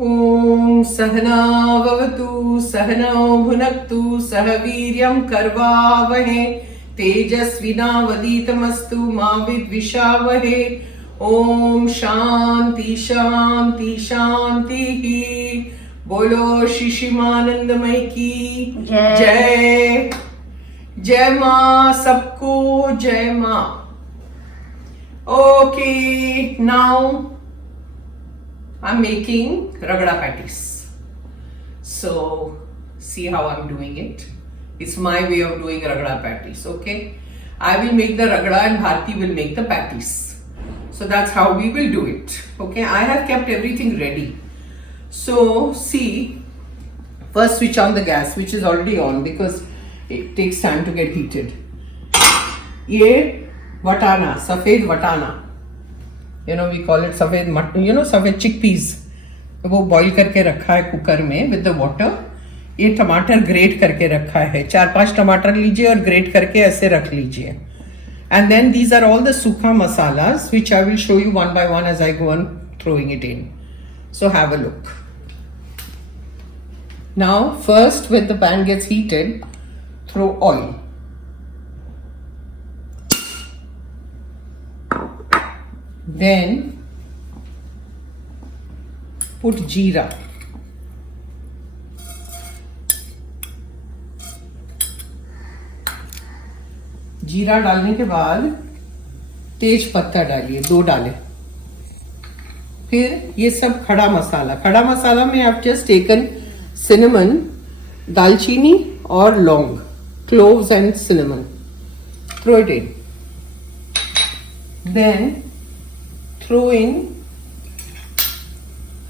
ॐ सहना भवतु सहनौ भुनक्तु सह वीर्यं कर्वावहे तेजस्विनावधीतमस्तु मा विद्विषावहे। ॐ शांति शांति शांतिः। बोलो शिशिमानंदमय की जय। जय माँ, सबको जय माँ। Okay, now I'm making ragda patties. So see how I'm doing it. It's my way of doing ragda patties. Okay, I will make the ragda and Bharti will make the patties. So that's how we will do it. Okay, I have kept everything ready. So see, first switch on the gas, which is already on because it takes time to get heated. ये वटाना, सफेद वटाना, we call it सफेद सफेद chickpeas, वो boil करके रखा है cooker में with the water. ये टमाटर ग्रेट करके रखा है, 4-5 टमाटर लीजिए और ग्रेट करके ऐसे रख लीजिए। And then these are all the सूखा masalas which I will show you one by one as I go on throwing it in. So have a look. Now first when the pan gets heated, throw oil. Then put jeera, जीरा डालने के बाद तेज पत्ता डालिए, 2 डालें। फिर ये सब खड़ा मसाला में आप जस्ट टेकन सिनेमन, दालचीनी और लौंग, cloves and cinnamon, throw it in. Then throw in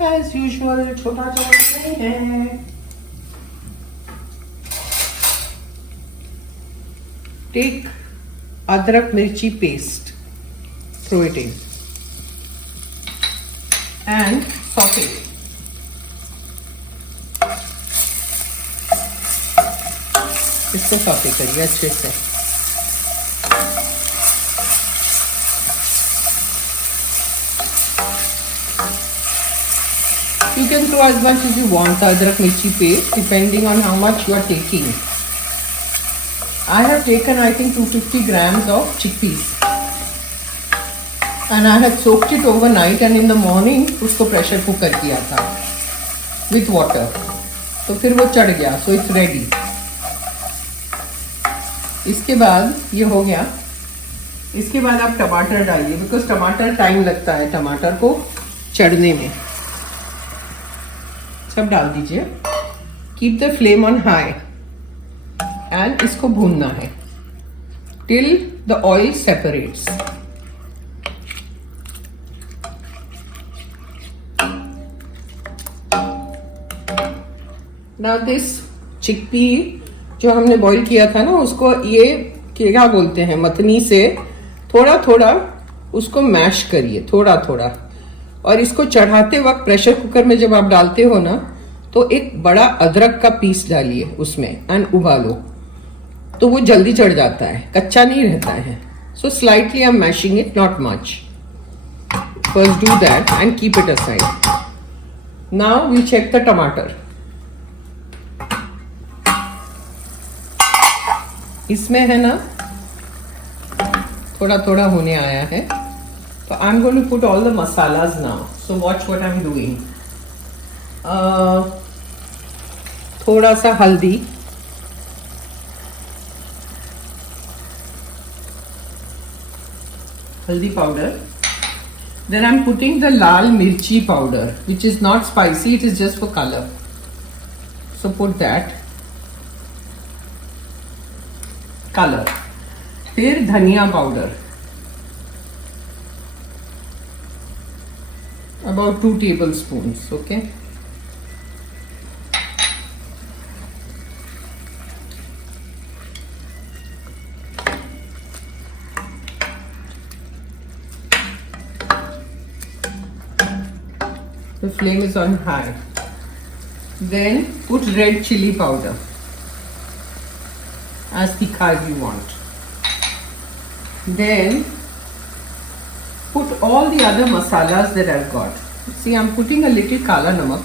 as usual, छोटा चम्मच नहीं है, take adrak mirchi paste, throw it in and saute. इसको सॉटे करिए अच्छे से। You can throw as much as you want the adrak mirchi paste depending on how much you are taking. I have taken I think 250 grams of chickpeas and I had soaked it overnight and in the morning उसको pressure cooker किया था with water, तो फिर वो चढ़ गया, so it's ready। इसके बाद ये हो गया। इसके बाद आप टमाटर डालिए बिकॉज टमाटर टाइम लगता है टमाटर को चढ़ने में। सब डाल दीजिए। Keep the flame on high and इसको भूनना है till the oil separates. Now this chickpea जो हमने बॉईल किया था ना, उसको ये क्या बोलते हैं, मथनी से थोड़ा थोड़ा उसको मैश करिए, थोड़ा थोड़ा। और इसको चढ़ाते वक्त प्रेशर कुकर में जब आप डालते हो ना, तो एक बड़ा अदरक का पीस डालिए उसमें एंड उबालो, तो वो जल्दी चढ़ जाता है, कच्चा नहीं रहता है। So slightly I am mashing it, not much. First do that and keep it aside. Now we check the tamatar. इसमें है ना थोड़ा थोड़ा होने आया है, so I'm going to put all the masalas now. So watch what I'm doing. थोड़ा सा हल्दी, powder. Then I'm putting the lal mirchi powder, which is not spicy, it is just for color. So put that. Color. फिर धनिया powder, about 2 tablespoons, okay? The flame is on high. Then put red chili powder, as tikha as you want. Then put all the other masalas that I've got. See, I'm putting a little kala namak.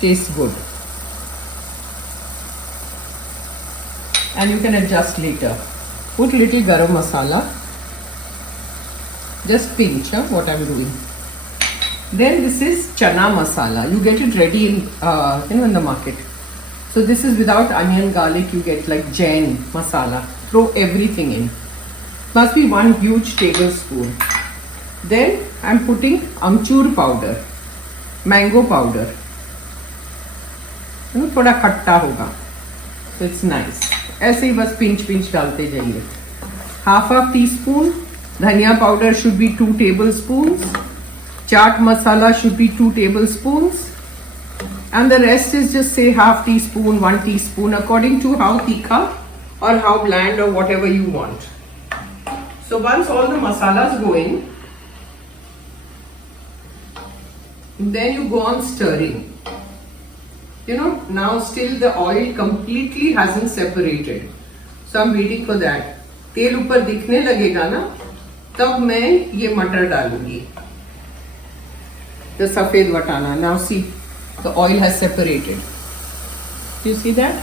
Tastes good. And you can adjust later. Put little garam masala. Just pinch what I'm doing. Then this is chana masala. You get it ready in the market. So this is without onion, garlic. You get like Jain masala. Throw everything in. Must be 1 huge tablespoon. Then I'm putting amchur powder, mango powder. थोड़ा खट्टा होगा, so it's nice. ऐसे ही बस pinch डालते जाइए. Half a teaspoon धनिया powder should be 2 tablespoons. Chaat masala should be 2 tablespoons. And the rest is just say half teaspoon, 1 teaspoon according to how tikha or how bland or whatever you want. So once all the masalas go in, then you go on stirring. Now still the oil completely hasn't separated. So I'm waiting for that. तेल ऊपर दिखने लगेगा ना, तब मैं ये मटर डालूंगी. The सफेद वटाना. Now see, the oil has separated. You see that?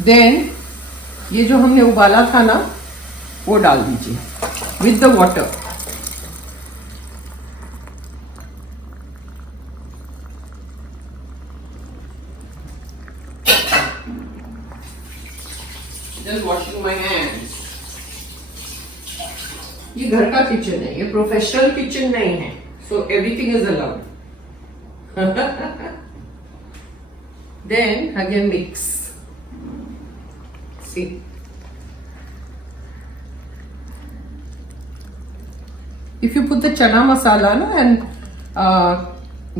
Then ये जो हमने उबाला था ना, वो डाल दीजिए with the water. Just washing my hands. ये घर का किचन है, ये प्रोफेशनल किचन नहीं है. So everything is allowed. Then again mix. See. If you put the chana masala and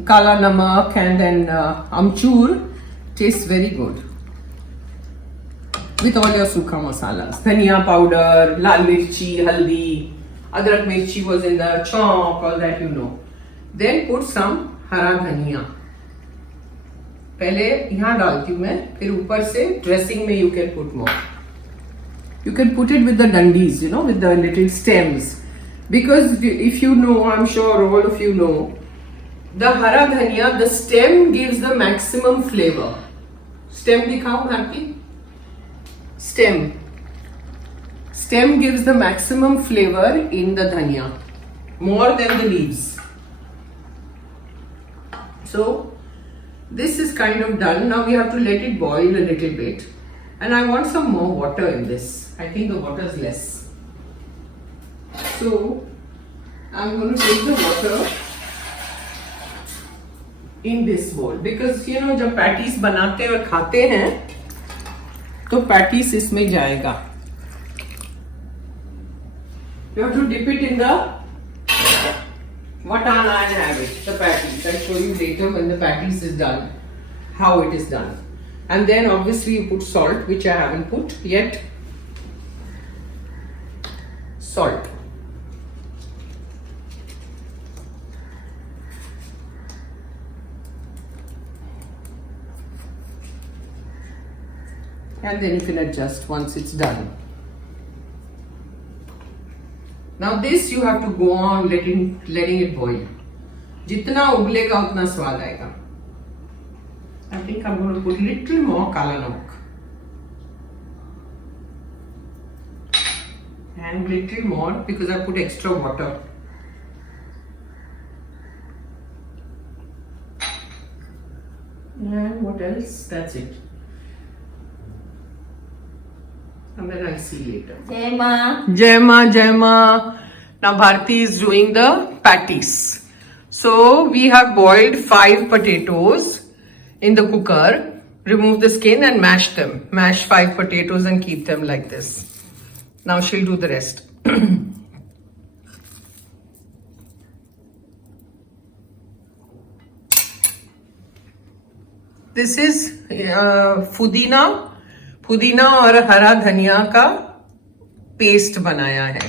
kala namak and then amchur, tastes very good. With all your sukha masalas. Dhania powder, lal mirchi, haldi, adrak mirchi was in the chop, all that you know. Then put some हरा धनिया. पहले यहाँ डालती हूँ मैं, फिर ऊपर से ड्रेसिंग में you can put more. You can put it with the dandis, with the little stems. Because if you know, I'm sure all of you know, the hara dhaniya, the stem gives the maximum flavor. Stem दिखाऊं Bharti? Stem gives the maximum flavor in the dhaniya, more than the leaves. So this is kind of done. Now we have to let it boil a little bit. And I want some more water in this. I think the water is less. So I'm going to take the water in this bowl. Because जब patties बनाते और खाते हैं तो patties इसमें जाएगा. You have to dip it in the watana and have it, the patties. I'll show you later when the patties is done, how it is done. And then obviously you put salt, which I haven't put yet. Salt. And then you can adjust once it's done. Now this you have to go on letting it boil. जितना उबलेगा उतना स्वाद आएगा. I think I'm going to put little more kala namak. And little more because I put extra water. And what else? That's it. And then I'll see later. Jai Ma. Jai Ma, Jai Ma. Now Bharti is doing the patties. So we have boiled 5 potatoes in the cooker. Remove the skin and mash them. Mash 5 potatoes and keep them like this. Now she'll do the rest. This is पुदीना और हरा धनिया का paste बनाया है.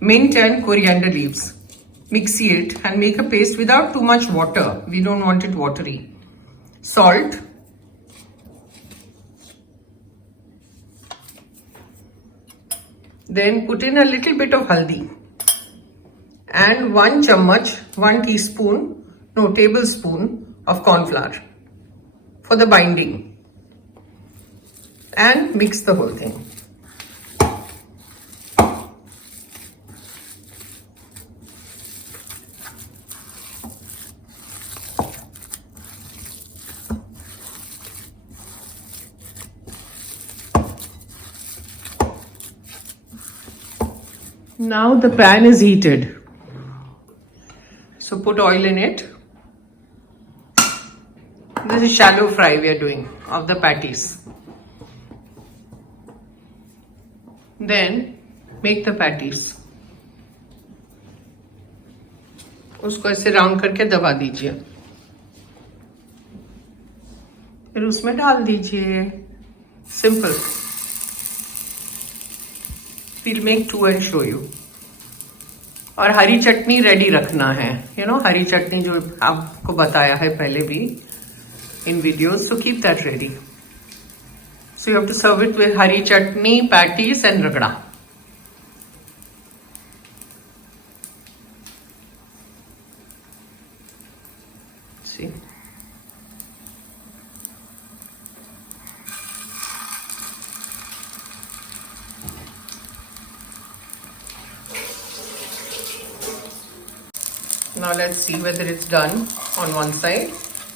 Mint and coriander leaves. Mix it and make a paste without too much water. We don't want it watery. Salt. Then put in a little bit of haldi. and 1 chammach, 1 teaspoon, no, tablespoon of corn flour for the binding, and mix the whole thing. Now the pan is heated. So put oil in it. This is shallow fry we are doing of the patties. Then make the patties. उसको ऐसे round करके दबा दीजिए, फिर उसमें डाल दीजिए. Simple. We'll make 2 and show you. और हरी चटनी रेडी रखना है. हरी चटनी जो आपको बताया है पहले भी in videos, so keep that ready. So you have to serve it with Hari chutney, patties and ragda. See. Now let's see whether it's done on one side.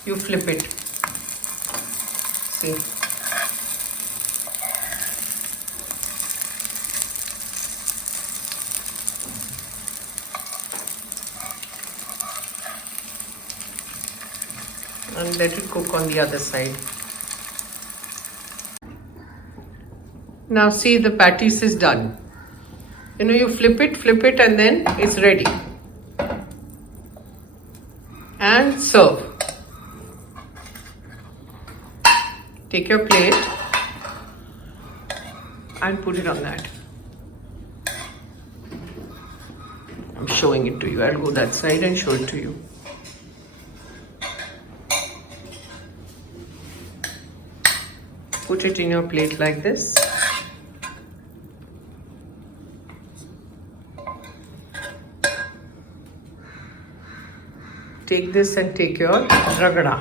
You flip it. See. And let it cook on the other side. Now see, the patties is done. You flip it and then it's ready. And serve. Take your plate and put it on that. I'm showing it to you. I'll go that side and show it to you. Put it in your plate like this. Take this and take your ragda.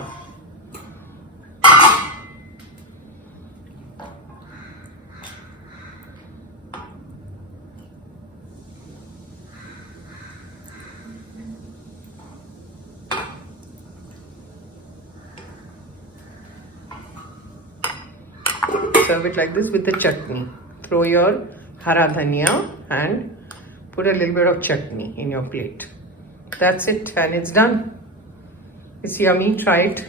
Serve it like this with the chutney. Throw your hara dhania and put a little bit of chutney in your plate. That's it, and it's done. It's yummy. Try it.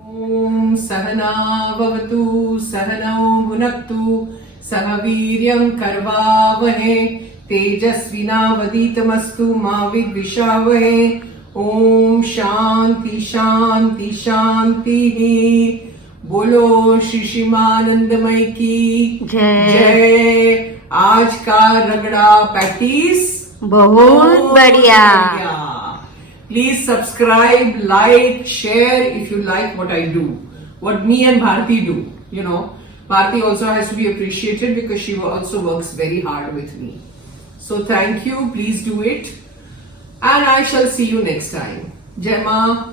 Om Sahana Bhavatu Sahanau Bhunaktu Sahaviryam Karvavahe Tejasvinavaditamastu Ma Vidvishavahe. Om Shanti Shanti Shanti. बोलो श्री शिमानंदमय की जय. आज का रगड़ा patties बहुत बढ़िया. Please subscribe, like, share if you like what I do, what me and Bharti do. Bharti also has to be appreciated because she also works very hard with me. So thank you. Please do it, and I shall see you next time. Jai Ma.